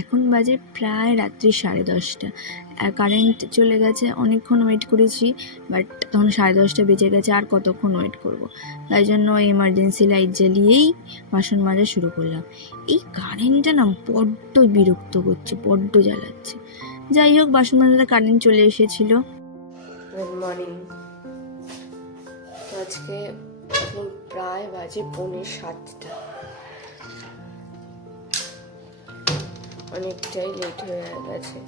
এখন বাজে প্রায় রাত্রি 10:30, আর কারেন্ট চলে গেছে। অনেকক্ষণ ওয়েট করেছি, বাট তখন 10:30 বেজে গেছে, আর কতক্ষণ ওয়েট করব। তাই জন্য এমার্জেন্সি লাইট জ্বালিয়েই বাসন মাজা শুরু করলাম। এই কারেন্টটা না বড্ড বিরক্ত করছে, বড্ড জ্বালাচ্ছে। যাই হোক, বাসন মাজাটা কারেন্ট চলে এসেছিলো। Good morning. আজকে এখন প্রায় বাজে 6:45। অনেকটাই লেট হয়ে গেছে।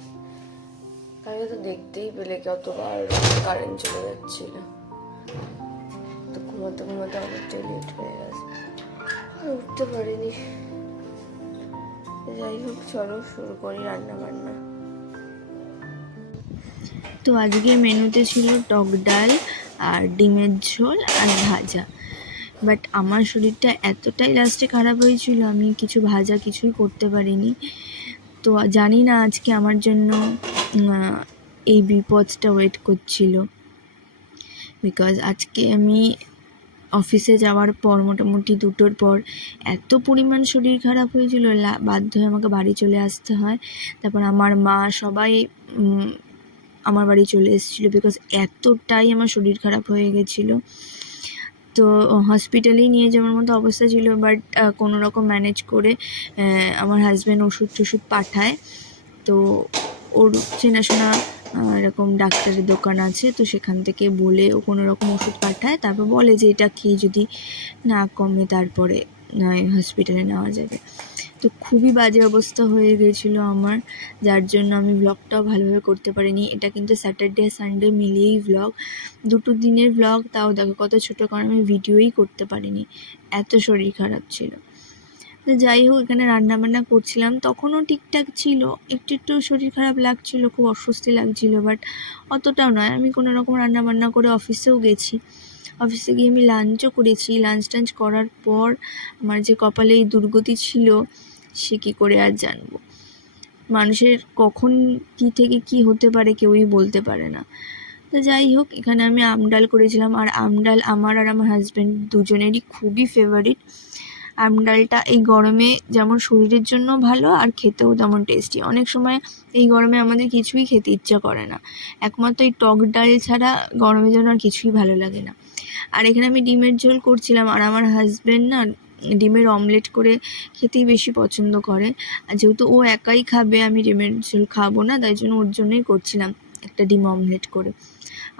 কালকে তো দেখতেই পেলে কতবার কারেন্ট চলে যাচ্ছিল, তো ঘুমাতে ঘুমাতে অনেকটাই লেট হয়ে গেছে, আর উঠতে পারিনি। যাই হোক, চলো শুরু করি রান্না বান্না। তো আজকে মেনুতে ছিল টক ডাল আর ডিমের ঝোল আর ভাজা। বাট আমার শরীরটা এতটাই লাস্টে খারাপ হয়েছিল, আমি কিছু ভাজা কিছুই করতে পারিনি। তো জানি না আজকে আমার জন্য এই বিপদটা ওয়েট করছিল, বিকজ আজকে আমি অফিসে যাওয়ার পর মোটামুটি 2টোর পর এত পরিমাণ শরীর খারাপ হয়েছিল, বাধ্য হয়ে আমাকে বাড়ি চলে আসতে হয়। তারপর আমার মা সবাই আমার বাড়ি চলে এসেছিলো, বিকজ এতটাই আমার শরীর খারাপ হয়ে গেছিলো। তো হসপিটালেই নিয়ে যাওয়ার মতো অবস্থা ছিল, বাট কোনো রকম ম্যানেজ করে আমার হাজব্যান্ড ওষুধ টষুধ পাঠায়। তো ওর চেনাশোনা এরকম ডাক্তারের দোকান আছে, তো সেখান থেকে বলে ও কোনো রকম ওষুধ পাঠায়। তারপর বলে যে এটা খেয়ে যদি না কমে তারপরে নয় হসপিটালে নেওয়া যাবে। তো খুবই বাজে অবস্থা হয়ে গিয়েছিলো আমার, যার জন্য আমি ব্লগটাও ভালোভাবে করতে পারিনি। এটা কিন্তু স্যাটারডে সানডে মিলিয়েই ব্লগ, 2 দিনের ব্লগ। তাও দেখো কত ছোটো, কারণ আমি ভিডিওই করতে পারিনি, এত শরীর খারাপ ছিল। তো যাই হোক, এখানে রান্নাবান্না করছিলাম, তখনও ঠিকঠাক ছিল, একটু একটু শরীর খারাপ লাগছিল, খুব অস্বস্তি লাগছিল, বাট অতটাও নয়। আমি কোনো রকম রান্নাবান্না করে অফিসেও গেছি। অফিসে গিয়ে আমি লাঞ্চও করেছি। লাঞ্চ টাঞ্চ করার পর আমার যে কপালে এই দুর্গতি ছিল, সে কী করে আর জানবো। মানুষের কখন কী থেকে কী হতে পারে কেউই বলতে পারে না। তো যাই হোক, এখানে আমি আমডাল করেছিলাম, আর আমডাল আমার আর আমার হাজব্যান্ড দুজনেরই খুবই ফেভারিট। আমডালটা এই গরমে যেমন শরীরের জন্য ভালো, আর খেতেও তেমন টেস্টি। অনেক সময় এই গরমে আমাদের কিছুই খেতে ইচ্ছা করে না, একমাত্র এই টক ডাল ছাড়া গরমের জন্য আর কিছুই ভালো লাগে না। আর এখানে আমি ডিমের ঝোল করছিলাম, আর আমার হাজব্যান্ড না ডিমের অমলেট করে খেতেই বেশি পছন্দ করে। আর যেহেতু ও একাই খাবে, আমি ডিমের ঝোল খাবো না, তাই জন্য ওর জন্যই করছিলাম একটা ডিম অমলেট করে।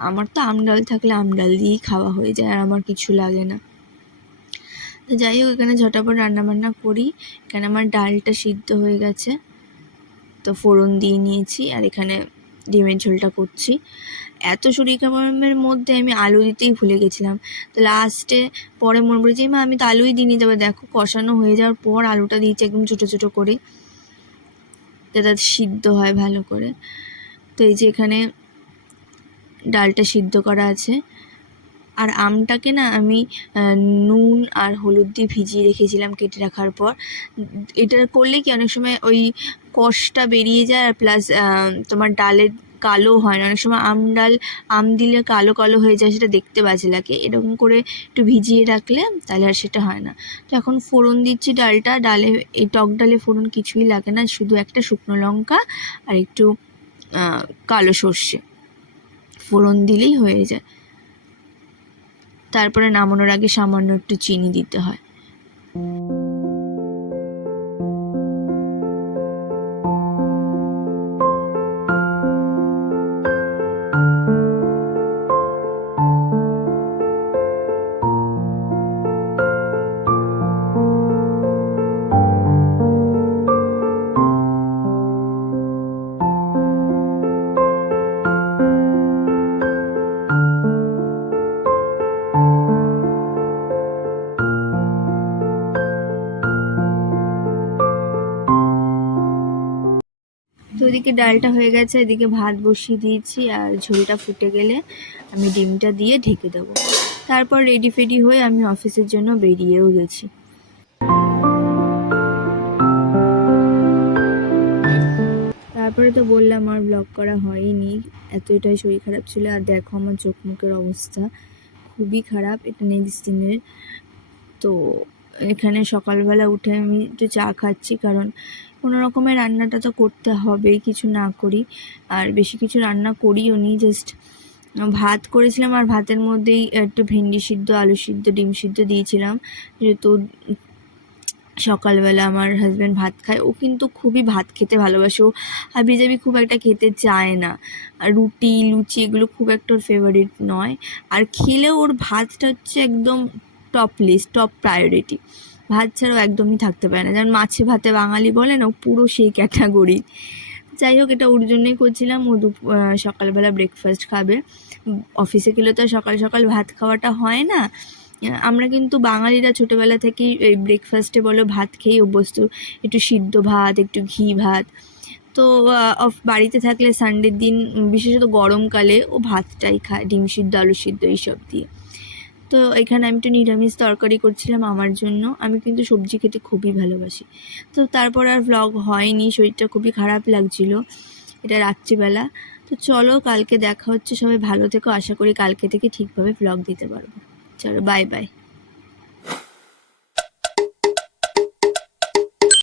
আমার তো আমডাল থাকলে আমডাল দিয়েই খাওয়া হয়ে যায়, আর আমার কিছু লাগে না। তো যাই হোক, এখানে ঝটাপট রান্নাবান্না করি। এখানে আমার ডালটা সিদ্ধ হয়ে গেছে, তো ফোড়ন দিয়ে নিয়েছি, আর এখানে ডিমের ঝোলটা করছি। এত শরীর খারাপের মধ্যে আমি আলু দিতেই ভুলে গেছিলাম। তো লাস্টে পরে মনে পড়েছি, মা আমি তো আলুই দিইনি। তবে দেখো, কষানো হয়ে যাওয়ার পর আলুটা দিয়েছি একদম ছোটো ছোটো করে, যাতে সিদ্ধ হয় ভালো করে। তো এই যে এখানে ডালটা সিদ্ধ করা আছে। আর আমটাকে না আমি নুন আর হলুদ দিয়ে ভিজিয়ে রেখেছিলাম কেটে রাখার পর। এটা করলে কি অনেক সময় ওই কষটা বেরিয়ে যায়, আর প্লাস তোমার ডালের কালো হয় না। অনেক সময় আম দিলে কালো কালো হয়ে যায়, সেটা দেখতে বাজে লাগে। এরকম করে একটু ভিজিয়ে রাখলে তাহলে আর সেটা হয় না। তো এখন ফোড়ন দিচ্ছি ডালে। এই টক ডালে ফোড়ন কিছুই লাগে না, শুধু একটা শুকনো লঙ্কা আর একটু কালো সর্ষে ফোড়ন দিলেই হয়ে যায়। তারপরে নামানোর আগে সামান্য একটু চিনি দিতে হয়। তো ওদিকে ডালটা হয়ে গেছে, এদিকে ভাত বসিয়ে দিয়েছি, আর ঝোলটা ফুটে গেলে আমি ডিমটা দিয়ে ঢেকে দেবো। তারপর রেডি ফেডি হয়ে আমি অফিসের জন্য বেরিয়েও গেছি। তারপরে তো বললাম আর ব্লগ করা হয়নি, এতটাই শরীর খারাপ ছিল। আর দেখো আমার চোখ মুখের অবস্থা খুবই খারাপ, এটা নেক্সট দিনের। তো এখানে সকালবেলা উঠে আমি একটু চা খাচ্ছি, কারণ কোনো রকমের রান্নাটা তো করতে হবেই, কিছু না করি। আর বেশি কিছু রান্না করিও নি, জাস্ট ভাত করেছিলাম, আর ভাতের মধ্যেই একটু ভেন্ডি সিদ্ধ, আলু সিদ্ধ, ডিম সিদ্ধ দিয়েছিলাম, যেহেতু সকালবেলা আমার হাজব্যান্ড ভাত খায়। ও কিন্তু খুবই ভাত খেতে ভালোবাসে, ও হাবিজাবি খুব একটা খেতে চায় না, আর রুটি লুচি এগুলো খুব একটা ওর ফেভারিট নয়। আর খেলেও ওর ভাতটা হচ্ছে একদম টপ লিস্ট, টপ প্রায়োরিটি। ভাত ছাড়াও একদমই থাকতে পারে না, যেমন মাছে ভাতে বাঙালি বলে না, ও পুরো সেই ক্যাটাগরি। যাই হোক, এটা ওর জন্যই করছিলাম। ও সকালবেলা ব্রেকফাস্ট খাবে। অফিসে গেলে তো সকাল সকাল ভাত খাওয়াটা হয় না। আমরা কিন্তু বাঙালিরা ছোটোবেলা থেকেই এই ব্রেকফাস্টে বলো ভাত খেয়েই অভ্যস্ত, একটু সিদ্ধ ভাত, একটু ঘি ভাত। তো বাড়িতে থাকলে সানডের দিন বিশেষত গরমকালে ও ভাতটাই খায়, ডিম সিদ্ধ, আলু সিদ্ধ এইসব দিয়ে। তো এখানে আমি একটু নিরামিষ তরকারি করছিলাম আমার জন্য। আমি কিন্তু সবজি খেতে খুবই ভালোবাসি। তো তারপর আর ভ্লগ হয়নি, শরীরটা খুবই খারাপ লাগছিল। এটা রাত্রিবেলা। তো চলো, কালকে দেখা হচ্ছে। সবাই ভালো থেকো, আশা করি কালকে থেকে ঠিকভাবে ভ্লগ দিতে পারবো। চলো, বাই বাই।